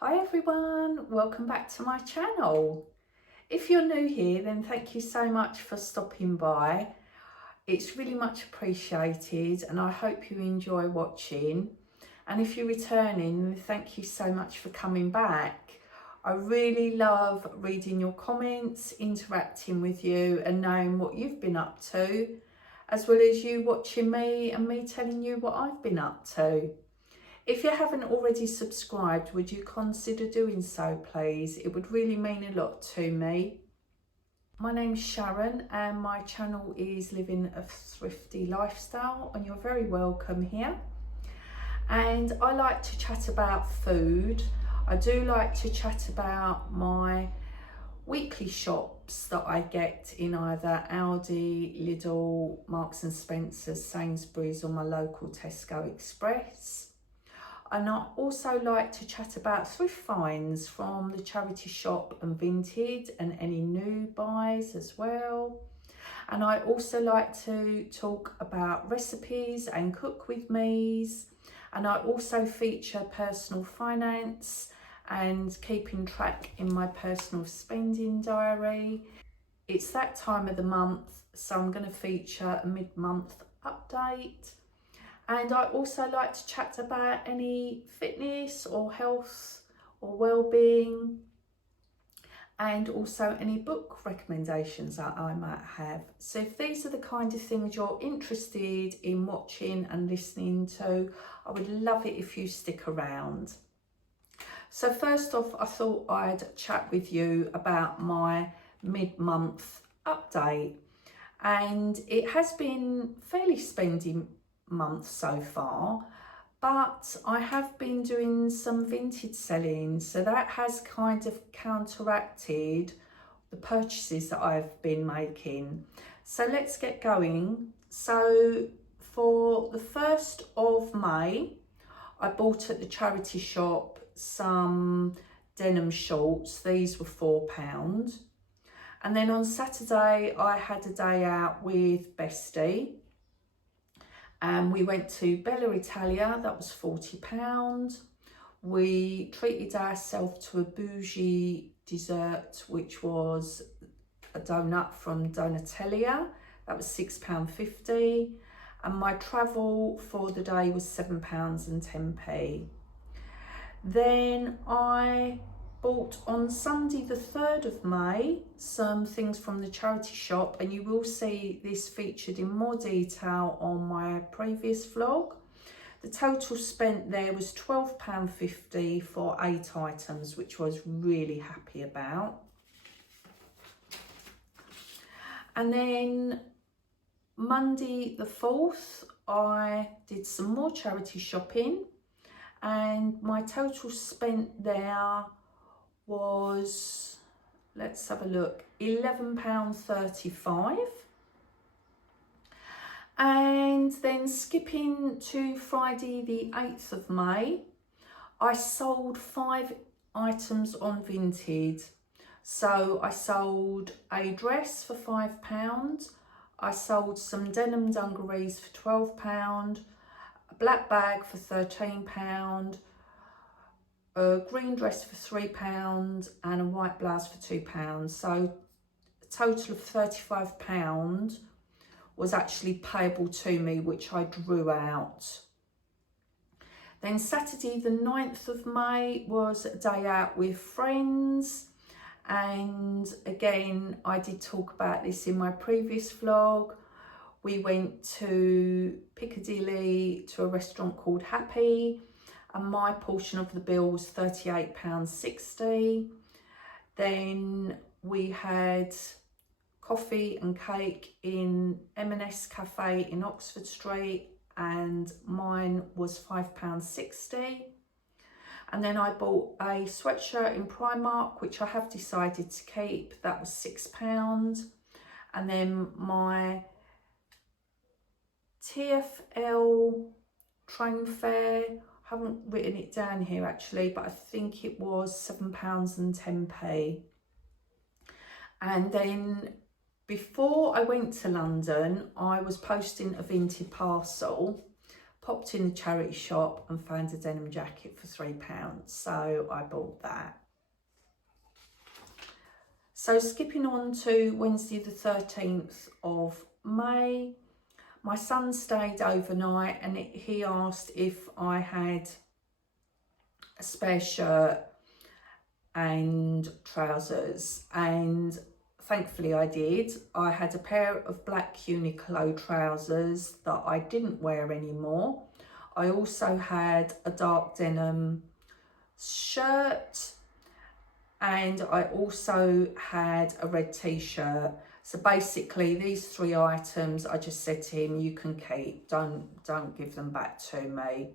Hi everyone, welcome back to my channel. If you're new here, then thank you so much for stopping by. It's really much appreciated and I hope you enjoy watching. And if you're returning, then thank you so much for coming back. I really love reading your comments, interacting with you and knowing what you've been up to, as well as you watching me and me telling you what I've been up to. If you haven't already subscribed, would you consider doing so, please? It would really mean a lot to me. My name's Sharon and my channel is Living a Thrifty Lifestyle, and you're very welcome here. And I like to chat about food. I do like to chat about my weekly shops that I get in either Aldi, Lidl, Marks and Spencer's, Sainsbury's or my local Tesco Express. And I also like to chat about thrift finds from the charity shop and Vinted and any new buys as well. And I also like to talk about recipes and cook with me's. And I also feature personal finance and keeping track in my personal spending diary. It's that time of the month, so I'm going to feature a mid-month update. And I also like to chat about any fitness or health or well-being, and also any book recommendations that I might have. So if these are the kind of things you're interested in watching and listening to, I would love it if you stick around. So first off, I thought I'd chat with you about my mid-month update. And it has been fairly spendy month so far, but I have been doing some Vinted selling, so that has kind of counteracted the purchases that I've been making. So let's get going. So for the 1st of May, I bought at the charity shop some denim shorts. These were £4. And then on Saturday, I had a day out with Bestie. And we went to Bella Italia, that was £40. We treated ourselves to a bougie dessert, which was a donut from Donatella, that was £6.50. And my travel for the day was £7.10. Then I bought on Sunday the 3rd of May some things from the charity shop, and you will see this featured in more detail on my previous vlog. The total spent there was £12.50 for 8 items, which I was really happy about. And then Monday the 4th, I did some more charity shopping, and my total spent there was, let's have a look, £11.35. And then skipping to Friday the 8th of May, I sold 5 items on Vinted. So I sold a dress for £5, I sold some denim dungarees for £12, a black bag for £13, a green dress for £3 and a white blouse for £2. So a total of £35 was actually payable to me, which I drew out. Then Saturday the 9th of May was a day out with friends. And again, I did talk about this in my previous vlog. We went to Piccadilly to a restaurant called Happy, and my portion of the bill was £38.60. Then we had coffee and cake in M&S Cafe in Oxford Street, and mine was £5.60. And then I bought a sweatshirt in Primark, which I have decided to keep. That was £6. And then my TfL train fare, I haven't written it down here actually, but I think it was £7.10. And then before I went to London, I was posting a Vinted parcel popped in the charity shop and found a denim jacket for £3, so I bought that. So skipping on to Wednesday the 13th of May, my son stayed overnight and he asked if I had a spare shirt and trousers, and thankfully I did. I had a pair of black Uniqlo trousers that I didn't wear anymore. I also had a dark denim shirt, and I also had a red t-shirt. So basically these 3 items I just said to him, you can keep, don't give them back to me.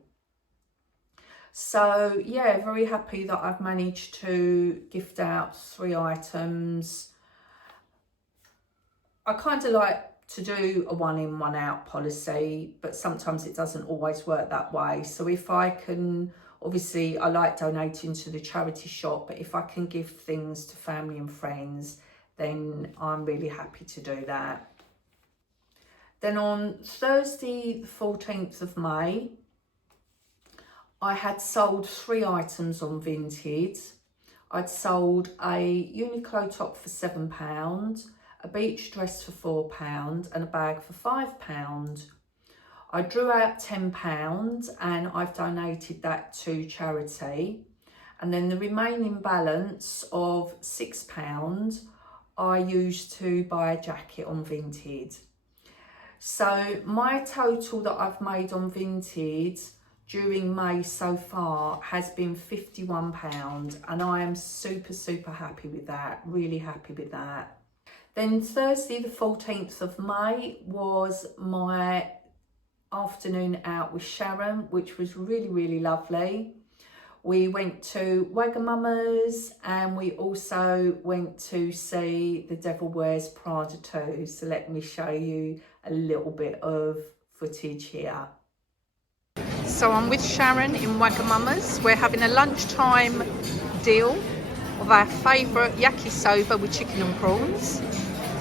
So yeah, very happy that I've managed to gift out 3 items. I kind of like to do a one in, one out policy, but sometimes it doesn't always work that way. So if I can, obviously I like donating to the charity shop, but if I can give things to family and friends, then I'm really happy to do that. Then on Thursday the 14th of May, I had sold 3 items on Vinted. I'd sold a Uniqlo top for £7, a beach dress for £4 and a bag for £5. I drew out £10 and I've donated that to charity. And then the remaining balance of £6 I used to buy a jacket on Vinted. So my total that I've made on Vinted during May so far has been £51, and I am super happy with that, really happy with that. Then Thursday the 14th of May was my afternoon out with Sharon, which was really lovely. We went to Wagamama's and we also went to see The Devil Wears Prada 2. So let me show you a little bit of footage here. So I'm with Sharon in Wagamama's. We're having a lunchtime deal of our favourite yakisoba with chicken and prawns.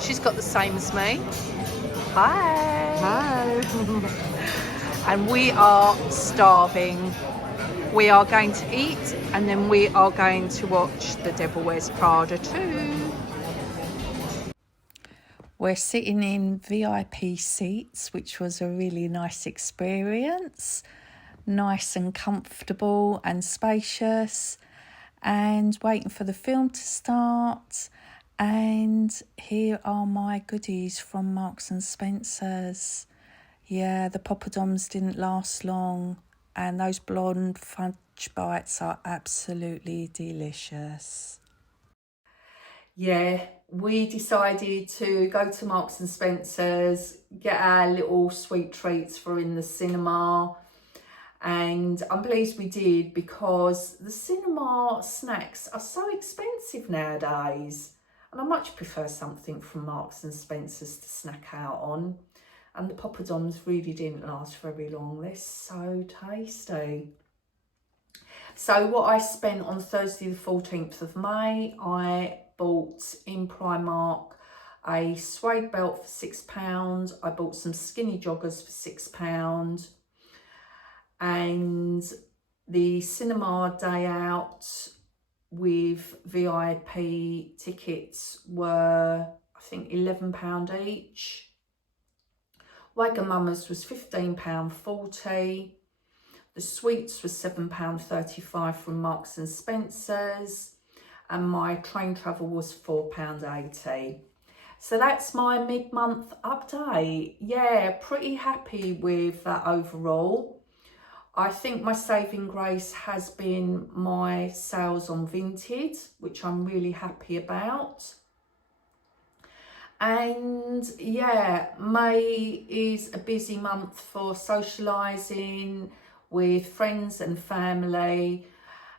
She's got the same as me. Hi. Hi. And we are starving. We are going to eat and then we are going to watch The Devil Wears Prada 2. We're sitting in VIP seats, which was a really nice experience. Nice and comfortable and spacious, and waiting for the film to start. And here are my goodies from Marks and Spencer's. Yeah, the poppadoms didn't last long, and those blonde fudge bites are absolutely delicious. Yeah, we decided to go to Marks and Spencer's, get our little sweet treats for in the cinema. And I'm pleased we did, because the cinema snacks are so expensive nowadays. And I much prefer something from Marks and Spencer's to snack out on. And the poppadoms really didn't last very long. They're so tasty. So what I spent on Thursday the 14th of May, I bought in Primark a suede belt for £6. I bought some skinny joggers for £6. And the cinema day out with VIP tickets were, I think, £11 each. Wagamama's was £15.40. The sweets was £7.35 from Marks and Spencer's. And my train travel was £4.80. So that's my mid-month update. Yeah, pretty happy with that overall. I think my saving grace has been my sales on Vinted, which I'm really happy about. And yeah, May is a busy month for socialising with friends and family.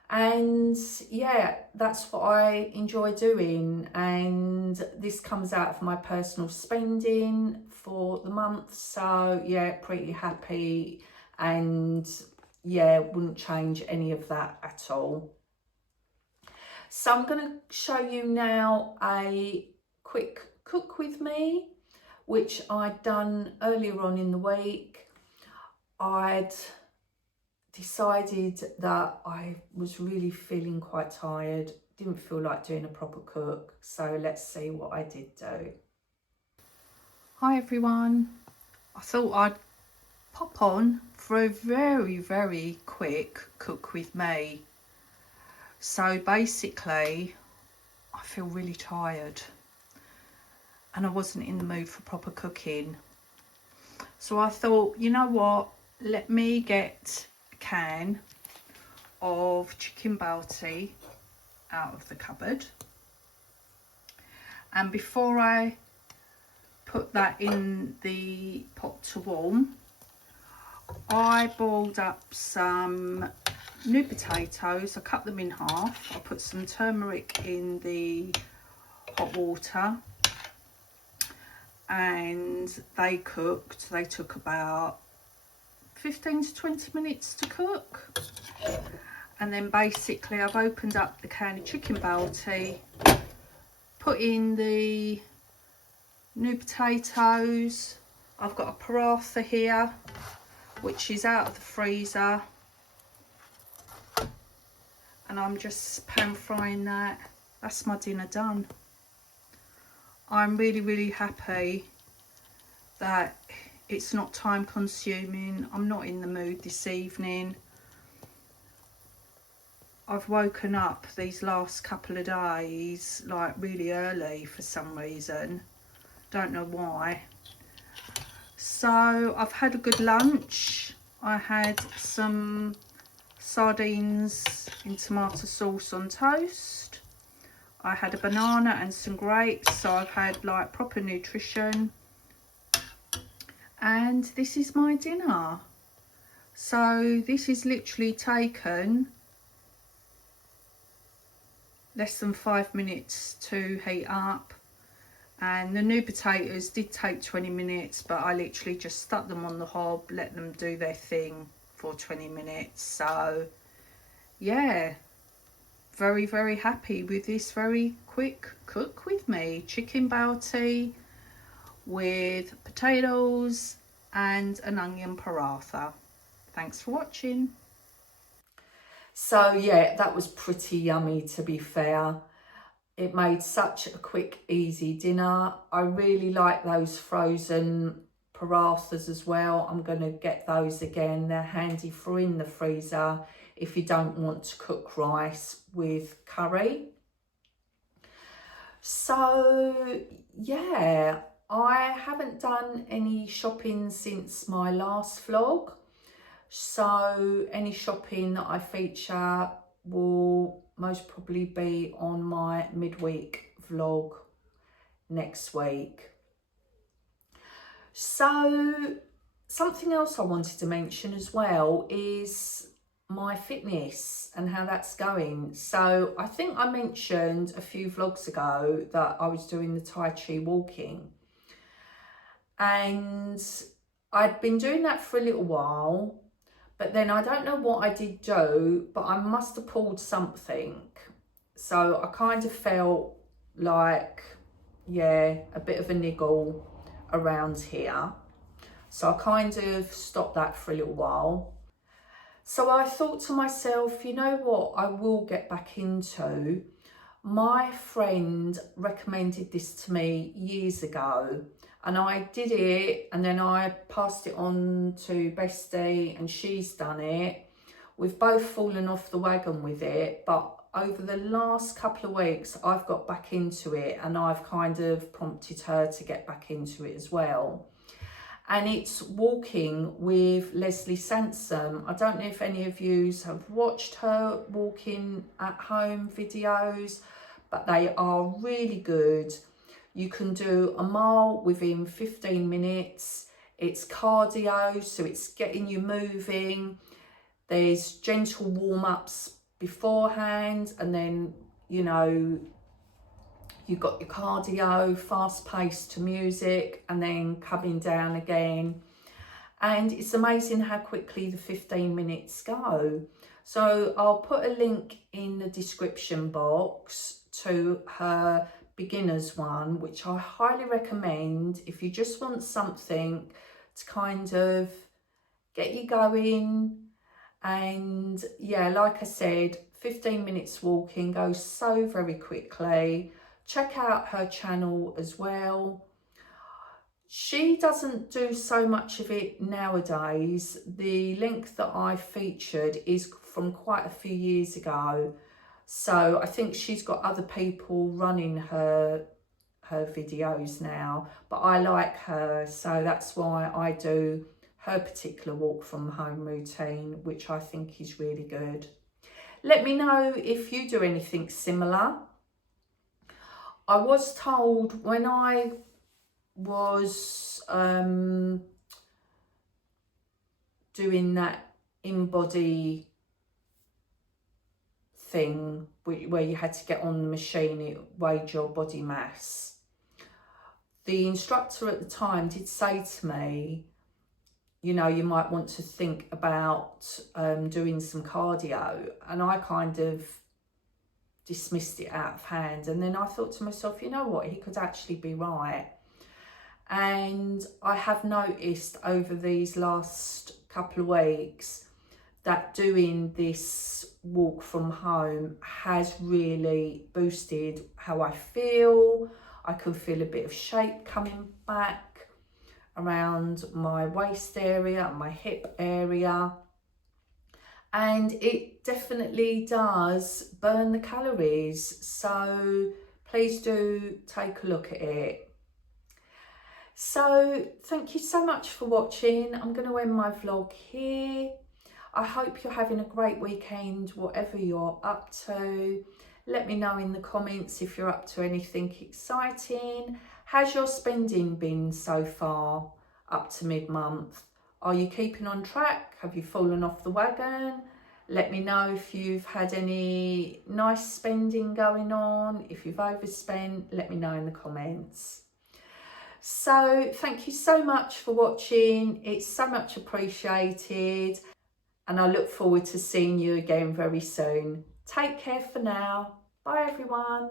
And yeah, that's what I enjoy doing. And this comes out of my personal spending for the month. So yeah, pretty happy. And yeah, wouldn't change any of that at all. So I'm going to show you now a quick cook with me, which I'd done earlier on in the week. I'd decided that I was really feeling quite tired, didn't feel like doing a proper cook, so let's see what I did do. Hi everyone, I thought I'd pop on for a very quick cook with me. So basically I feel really tired and I wasn't in the mood for proper cooking, so I thought, you know what, let me get a can of chicken balti out of the cupboard, and before I put that in the pot to warm, I boiled up some new potatoes. I cut them in half. I put some turmeric in the hot water and they cooked. They took about 15 to 20 minutes to cook. And then basically I've opened up the can of chicken balti, put in the new potatoes. I've got a paratha here which is out of the freezer, and I'm just pan frying that. That's my dinner done. I'm really happy that it's not time consuming. I'm not in the mood this evening. I've woken up these last couple of days like really early for some reason, don't know why. So I've had a good lunch. I had some sardines in tomato sauce on toast. I had a banana and some grapes, so I've had like proper nutrition. And this is my dinner. So this is literally taken less than 5 minutes to heat up. And the new potatoes did take 20 minutes, but I literally just stuck them on the hob, let them do their thing for 20 minutes. So yeah, very happy with this very quick cook with me. Chicken balti with potatoes and an onion paratha. Thanks for watching. So yeah, that was pretty yummy, to be fair. It made such a quick, easy dinner. I really like those frozen parathas as well. I'm going to get those again. They're handy for in the freezer if you don't want to cook rice with curry. So yeah, I haven't done any shopping since my last vlog. So any shopping that I feature will most probably be on my midweek vlog next week. So something else I wanted to mention as well is my fitness and how that's going. So I think I mentioned a few vlogs ago that I was doing the Tai Chi walking, and I'd been doing that for a little while. But then I don't know what I did do, but I must have pulled something. So I kind of felt like, yeah, a bit of a niggle around here. So I kind of stopped that for a little while. So I thought to myself, you know what, I will get back into. My friend recommended this to me years ago. And I did it, and then I passed it on to Bestie, and she's done it. We've both fallen off the wagon with it, but over the last couple of weeks, I've got back into it, and I've kind of prompted her to get back into it as well. And it's walking with Leslie Sansone. I don't know if any of you have watched her walking at home videos, but they are really good. You can do a mile within 15 minutes. It's cardio, so it's getting you moving. There's gentle warm-ups beforehand, and then, you know, you've got your cardio, fast-paced to music, and then coming down again. And it's amazing how quickly the 15 minutes go. So I'll put a link in the description box to her beginners one, which I highly recommend if you just want something to kind of get you going. And yeah, like I said, 15 minutes walking goes so very quickly. Check out her channel as well. She doesn't do so much of it nowadays. The link that I featured is from quite a few years ago. So I think she's got other people running her videos now, but I like her, so that's why I do her particular walk from home routine, which I think is really good. Let me know if you do anything similar. I was told when I was doing that in-body thing where you had to get on the machine, it weighed your body mass. The instructor at the time did say to me, you know, you might want to think about doing some cardio. And I kind of dismissed it out of hand. And then I thought to myself, you know what, he could actually be right. And I have noticed over these last couple of weeks that doing this walk from home has really boosted how I feel. I can feel a bit of shape coming back around my waist area and my hip area. And it definitely does burn the calories. So please do take a look at it. So thank you so much for watching. I'm going to end my vlog here. I hope you're having a great weekend, whatever you're up to. Let me know in the comments if you're up to anything exciting. Has your spending been so far up to mid-month? Are you keeping on track? Have you fallen off the wagon? Let me know if you've had any nice spending going on. If you've overspent, let me know in the comments. So thank you so much for watching. It's so much appreciated. And I look forward to seeing you again very soon. Take care for now. Bye everyone.